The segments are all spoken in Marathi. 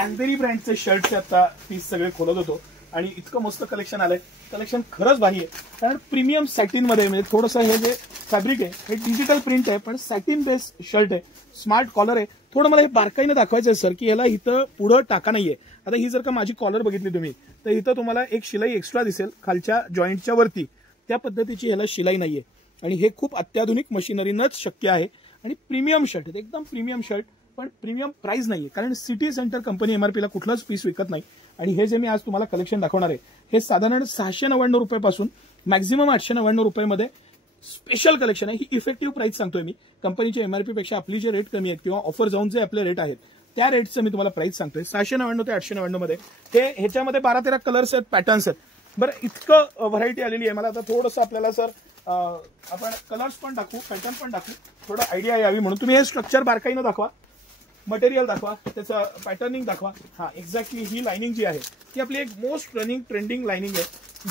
कॅनबेरी ब्रँडचे शर्टचे आता पीस सगळे खोलत होतो आणि इतकं मस्त कलेक्शन आलंय. कलेक्शन खरंच भारी आहे, कारण प्रीमियम सॅटिन मध्ये म्हणजे थोडंसं हे जे फॅब्रिक आहे हे डिजिटल प्रिंट आहे पण सॅटिन बेस्ड शर्ट आहे. स्मार्ट कॉलर आहे. थोडं मला हे बारकाईने दाखवायचं आहे सर की याला इथं पुढं टाका नाहीये. आता ही जर का माझी कॉलर बघितली तुम्ही तर इथं तुम्हाला एक शिलाई एक्स्ट्रा दिसेल खालच्या जॉईंटच्या वरती. त्या पद्धतीची ह्याला शिलाई नाहीये आणि हे खूप अत्याधुनिक मशिनरीनंच शक्य आहे. आणि प्रीमियम शर्ट आहे, एकदम प्रीमियम शर्ट, पण प्रीमियम प्राइस नाहीये कारण सिटी सेंटर कंपनी एमआरपी ला कुठलाच पीस विकत नाही. आणि हे जे मी आज तुम्हाला कलेक्शन दाखवणार आहे हे साधारण 699 रुपयापासून मॅक्झिमम 899 रुपयामध्ये स्पेशल कलेक्शन आहे. ही इफेक्टिव्ह प्राइस सांगतोय मी. कंपनीच्या एमआरपी पेक्षा आपली जे रेट कमी आहेत किंवा ऑफर जाऊन जे आपले रेट आहेत त्या रेटचं मी तुम्हाला प्राइस सांगतोय. 699 ते 899 मध्ये हे ह्याच्यामध्ये 12-13 कलर्स आहेत, पॅटर्न्स आहेत. बरं, इतकं व्हरायटी आलेली आहे. मला आता थोडंसं आपल्याला सर आपण कलर्स पण दाखवू, पॅटर्न पण दाखवू, थोडं आयडिया यावी म्हणून. तुम्ही हे स्ट्रक्चर बारकाईनं दाखवा, मटेरियल दाखवा, त्याचं पॅटर्निंग दाखवा. हा, एक्झॅक्टली ही लाइनिंग जी आहे ती आपली एक मोस्ट रनिंग ट्रेंडिंग लाइनिंग आहे.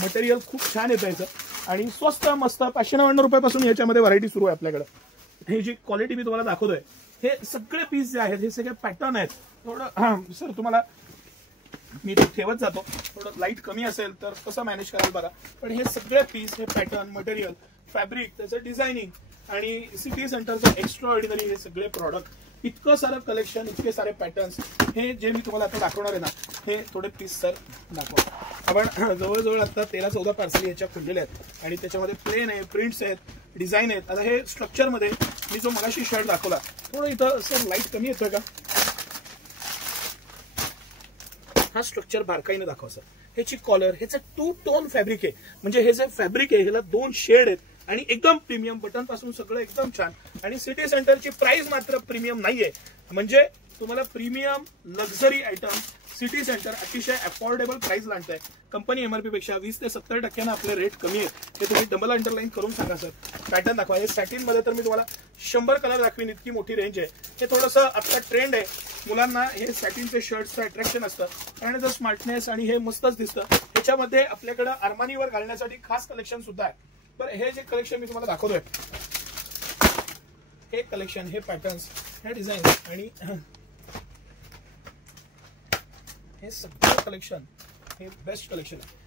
मटेरियल खूप छान येतं याचं आणि स्वस्त मस्त 599 रुपयापासून याच्यामध्ये व्हरायटी सुरू आहे आपल्याकडे. ही जी क्वालिटी मी तुम्हाला दाखवतोय हे सगळे पीस जे आहेत हे सगळे पॅटर्न आहेत. थोडं सर तुम्हाला मी ते ठेवत जातो, थोडं लाईट कमी असेल तर कसं मॅनेज कराल बघा. पण हे सगळे पीस, हे पॅटर्न, मटेरियल, फॅब्रिक, त्याचं डिझायनिंग आणि सिटी सेंटरचं एक्स्ट्रा ऑर्डिनरी हे सगळे प्रॉडक्ट, इतकं सारं कलेक्शन, इतके सारे पॅटर्न्स, हे जे मी तुम्हाला आता दाखवणार आहे ना हे थोडे पीस सर दाखवा. आपण जवळजवळ आता 13-14 पार्सल याच्या खुललेले आहेत आणि त्याच्यामध्ये प्लेन आहे, प्रिंट्स आहेत, डिझाईन आहेत. आता हे स्ट्रक्चरमध्ये मी जो मगाशी शर्ट दाखवला, थोडं इथं सर लाईट कमी येतोय का? हा स्ट्रक्चर बारकाईने दाखवा सर. ह्याची कॉलर, ह्याचं 2 टोन फॅब्रिक आहे. म्हणजे हे जे फॅब्रिक आहे ह्याला 2 शेड आहेत आणि एकदम प्रीमियम, बटन पासून सगळं एकदम छान. आणि सिटी सेंटरची प्राइस मात्र प्रीमियम नाहीये. म्हणजे तुम्हाला premium luxury item city centre अतिशय अफोर्डेबल प्राइस लांटत आहे. कंपनी एमआरपी पेक्षा 20 ते 70% आपले रेट कमी आहेत. हे तुम्ही डबल अंडरलाईन करून सांगा सर. पॅटर्न दाखवा. हे सॅटिन मध्ये तर मी तुम्हाला 100 कलर दाखवीन, इतकी मोठी रेंज आहे. हे थोडंसं आता ट्रेंड आहे. मुलांना हे सॅटिनचे शर्ट्सचं अट्रॅक्शन असतं कारण याचं स्मार्टनेस आणि हे मस्तच दिसतं. त्याच्यामध्ये आपल्याकडे अरमानीवर घालण्यासाठी खास कलेक्शन सुद्धा आहे. बरं, हे जे कलेक्शन मी तुम्हाला दाखवतोय हे कलेक्शन, हे पॅटर्न्स, हे डिझाईन आणि हे सगळं कलेक्शन हे बेस्ट कलेक्शन आहे.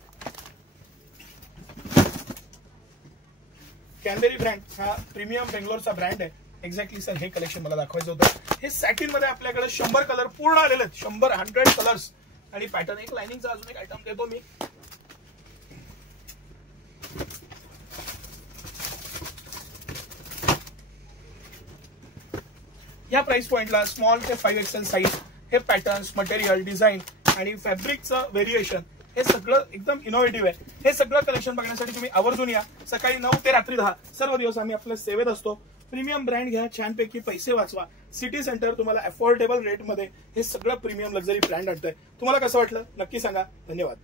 कॅनबेरी ब्रँड हा प्रीमियम बेंगलोरचा ब्रँड आहे. एक्झॅक्टली सर हे कलेक्शन मला दाखवायचं होतं. हे सॅटिन मध्ये आपल्याकडे 100 कलर पूर्ण आलेले आहेत. 100 कलर्स आणि पॅटर्न. एक लाइनिंगचा अजून एक आयटम देतो मी. या प्राइस पॉइंटला स्मॉल ते 5XL साईज, हे पॅटर्न्स, मटेरियल, डिझाईन आणि फॅब्रिकचं व्हेरिएशन हे सगळं एकदम इनोव्हेटिव्ह आहे. हे सगळं कलेक्शन बघण्यासाठी तुम्ही आवर्जून या. सकाळी 9 ते रात्री 10 सर्व दिवस आम्ही आपल्या सेवेत असतो. प्रीमियम ब्रँड घ्या, छानपैकी पैसे वाचवा. सिटी सेंटर तुम्हाला अफोर्डेबल रेटमध्ये हे सगळं प्रीमियम लक्झरी ब्रँड आणतंय. तुम्हाला कसं वाटलं नक्की सांगा. धन्यवाद.